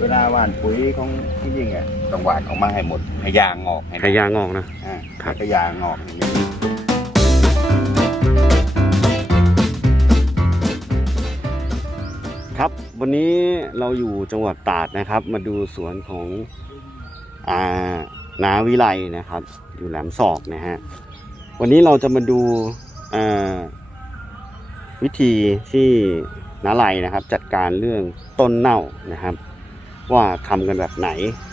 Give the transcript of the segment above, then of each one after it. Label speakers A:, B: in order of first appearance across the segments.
A: เวลาหว่านปุ๋ยของที่ยิ่งอะต้องหว่านออกมาให้หมดให้ยางออกให้
B: ขยางอกนะ
A: อ่า
B: ครับ
A: ให้ยางออกอย่างนี้
B: ครับ วันนี้เราอยู่จังหวัดตราดนะครับ มาดูสวนของอ่านาวิไลนะครับ อยู่แหลมศอกนะฮะวันนี้เราจะมาดูอ่าวิธีที่นาไลนะครับ จัดการเรื่องต้นเน่านะครับ ว่าทำกันแบบไหน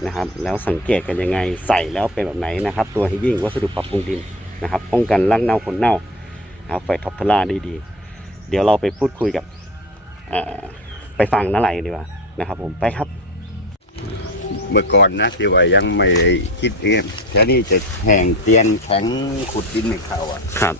B: นะครับ แล้วสังเกตกันยังไงใส่แล้วเป็นแบบไหนนะครับ ตัวฮิยิ่งวัสดุปรับปรุงดินนะครับ ป้องกันรากเน่าผลเน่านะครับไฟท็อปทลาได้ดี เดี๋ยวเราไปพูดคุยกับเอ่อไปฟังน้าไหลกันดีกว่านะครับ ผมไปครับ
A: เมื่อก่อนนะที่ว่ายังไม่คิดเองแค่นี้จะแห้งเตียนแข็งขุดดินในเขาอะ
B: ครับ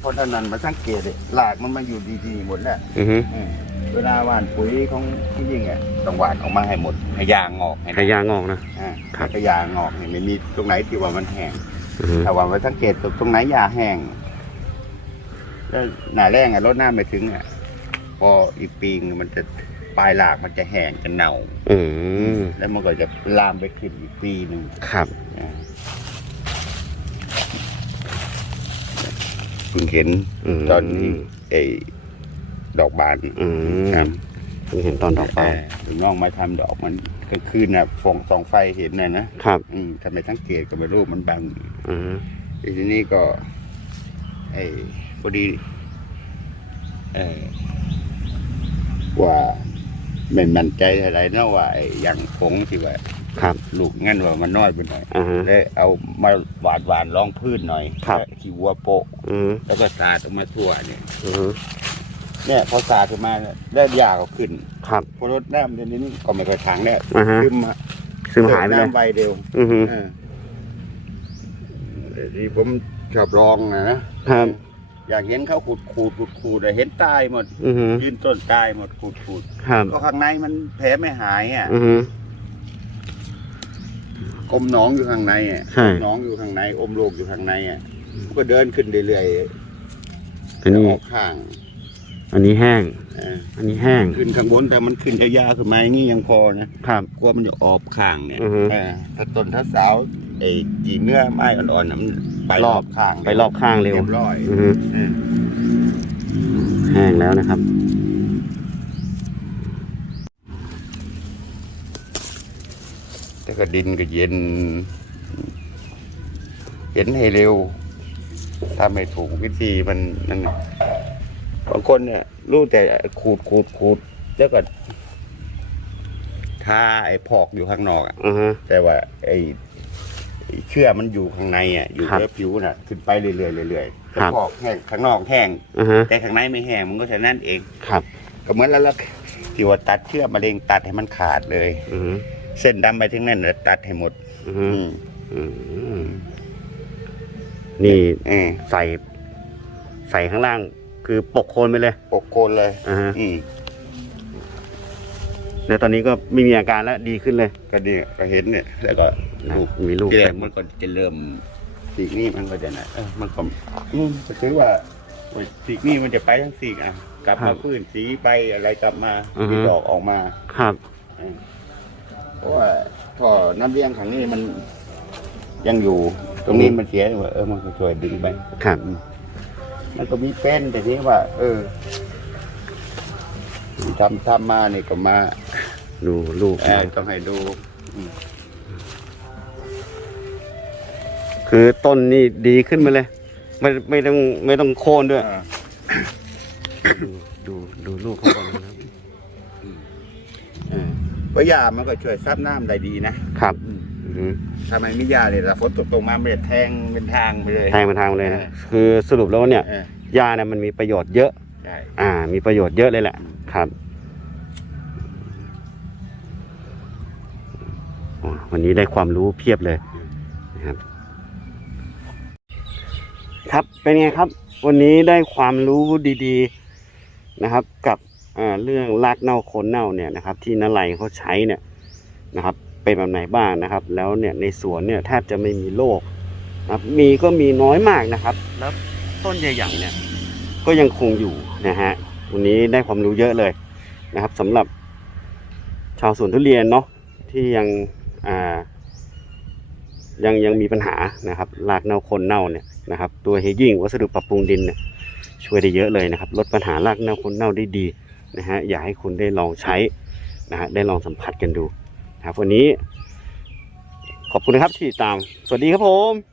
A: เพราะฉะนั้นมาสังเกตเลยหลากมันมาอยู่ดีๆหมดแล้ว
B: อือฮึ
A: อืมเวลาหว่านปุ๋ยของที่ยิ่งอะต้องหว่านออกมาให้หมดให้ยางออกให้
B: ขยางอกนะ
A: อ่า
B: ครับ
A: ให้ยางออกเนี่ยไม่มีตรงไหนที่ว่ามันแห้ง
B: อือฮึ
A: ถ้าว่าไปสังเกตตรงไหนยาแห้งแล้วหน้าแรงอะรดน้ำไม่ถึงอะพออีกปีนึงมันจะปลายหลากมันจะแห้งจะเน่า
B: อืม
A: แล้วมันก็จะลามไปขึ้นอีกปีหนึ่ง
B: ครับ
A: อ่า เพิ่งเห็น
B: ม
A: ตอนที่ไอ้ดอกบาน
B: อืม
A: ครับ
B: เพิ่งเห็นตอนดอกบาน
A: เถึงน้องมาทำดอกมันก็คืนน่ะฟองสองไฟเห็นน่ะนะครับ อืมทำไมสังเกตก็ไม่รู้มันบัง
B: อืม
A: ทีนี้ก็ ไอ้พอดีเออว่าไม่มั่นใจอะไรเนาะว่าไอ้อย่างผงที่ว่า
B: ครับ
A: ลูกงั้นว่ามันน้อยไปหน่อย
B: อ่าฮะ
A: เลยเอามาหวานหวานๆรองพื้นหน่อย
B: ครับ
A: แล้วขี้วัวโปะ
B: อืม
A: แล้วก็สาดออกมาทั่วเนี่ย
B: อืม
A: เนี่ยพอสาดออกมาเนี่ยได้ยาก็ขึ้น
B: ครับ
A: พอรดน้ำเดี๋ยวนี้ก็ไม่ค่อยขังแล้ว
B: อ่าฮะ
A: ซึม
B: ซึมหายไปเลย
A: น้ำไวเร็ว
B: อือฮึ
A: เออเดี๋ยวที่ผมชอบลองนะนะครับ อยากเห็นเขาขูดขูดขูดขูดแต่เห็นตายหมด
B: อือฮึ
A: ยืนต้นตายหมดขูดขูด
B: ครับ
A: ก็ข้างในมันแผลไม่หายอะ
B: อือฮึ
A: อมหนองอยู่ข้างในอะ
B: ใช่
A: หนองอยู่ข้างในอมโรคอยู่ข้างในอะก็เดินขึ้นเรื่อย
B: อัน
A: ๆ
B: นี้
A: ออกข้าง
B: อันนี้แห้ง
A: เออ
B: อันนี้แห้ง
A: ขึ้นข้างบนแต่มันขึ้นยาวๆขึ้นมาอย่างนี้ยังพอนะครับ กลัวมันจะออกข้างเนี่ย
B: อือฮึ
A: เออถ้าต้นถ้าสาวไอ้จีเนื้อไม้อ่อนๆน่ะมันไปรอบข้าง
B: ไปรอบข้างเร็ว
A: เรียบร้อย
B: อือฮึ
A: เออ
B: แห้งแล้วนะครับ
A: แต่ ก็ดินก็เย็น เห็นให้เร็ว ถ้าไม่ถูกวิธีมันนั่นน่ะบางคนเนี่ยรู้แต่ขูดขูดขูดแล้วก็ทาไอ้พอกอยู่ข้างนอกอะ
B: อือฮึ
A: แต่ว่า ไอ้ไอ้เชื่อมันอยู่ข้างในอะอยู่
B: ครับ
A: เนื้อผิวน่ะ ขึ้นไปเรื่อยๆเรื่อยๆ
B: ครับ
A: พอกแห้งข้างนอกแห้ง
B: อือฮึ
A: แต่ข้างในไม่แห้งมันก็แค่นั้นเอง
B: ครับ
A: ก็เหมือนแล้วล่ะที่ว่าตัดเชือกมะเร็งตัดให้มันขาดเลย
B: อือฮึ
A: เส้นดำไปทั้งนั้นน่ะตัดให้หมด
B: อือฮึ
A: อืม
B: อืมนี่
A: เออ
B: ใส่ ใส่ข้างล่าง คือปกโคนไปเลย
A: ปกโคนเลย
B: อ่าฮะ
A: อืม
B: แล้วตอนนี้ก็ไม่มีอาการแล้วดีขึ้นเลย
A: ก็ดีก็เห็นเนี่ย แล้วก็
B: นะ
A: ลูก
B: มีลูก
A: ที่แร
B: เต็
A: ก
B: ม
A: มันก็จะเริ่มสีกนี่มันก็จะนะเออมันก็อืมก็ถือว่าสีกนี่มันจะไปทั้งสีกอะ กลับมาพื้นสีใบอะไรกลับมาสีดอกออกมา
B: ครับ
A: เออ เพราะว่าท่อน้ำเลี้ยงขังนี้มันยังอยู่ ตรงนี้มันเสียอยู่ว่าเออมันก็ช่วยดึงไป
B: ครับ
A: มันก็มีเป็นแต่นี้ว่า เออทำทำมานี่ก็มา
B: ดูลูก
A: เออต้องให้ดู
B: คือต้นนี่ดีขึ้นมาเลย ไม่ไม่ต้องไม่ต้องโค่นด้วย
A: อ่า
B: ดูดูดูลูกเขาก่อนนะครับ
A: เออเพราะยามันก็ช่วยซับน้ำได้ดีนะครับ
B: อือฮึ
A: ถ้าไม่มียาเนี่ยถ้าฝนตกตกมามันจะแทงเป็นทางไปเลย
B: แทงมาทางมาเลยนะ
A: เออ
B: คือสรุปแล้วเนี่ย
A: เออยา
B: เนี่ยมันมีประโยชน์เยอะ
A: ใช่
B: อ่า มีประโยชน์เยอะเลยแหละ ครับอ๋อวันนี้ได้ความรู้เพียบเลยนะครับ ครับเป็นไงครับ วันนี้ได้ความรู้ดี ๆนะครับ กับอ่า เรื่องรากเน่าโคนเน่าเนี่ยนะครับ ที่นลัยเขาใช้เนี่ยนะครับ เป็นแบบไหนบ้างนะครับ แล้วเนี่ยในสวนเนี่ยแทบจะไม่มีโรคนะครับมีก็มีน้อยมากนะครับ แล้วต้นใหญ่ๆเนี่ย ก็ยังคงอยู่นะฮะวันนี้ได้ความรู้เยอะเลยนะครับสำหรับชาวสวนทุเรียนเนาะที่ยังอ่ายังยังมีปัญหานะครับรากเน่าคนเน่าเนี่ยนะครับ ตัวเฮยิ่งวัสดุปรับปรุงดินเนี่ยช่วยได้เยอะเลยนะครับ ลดปัญหารากเน่าคนเน่าได้ดี นะฮะอยากให้คุณได้ลองใช้นะฮะได้ลองสัมผัสกันดูนะครับวันนี้ ขอบคุณนะครับที่ติดตาม สวัสดีครับผม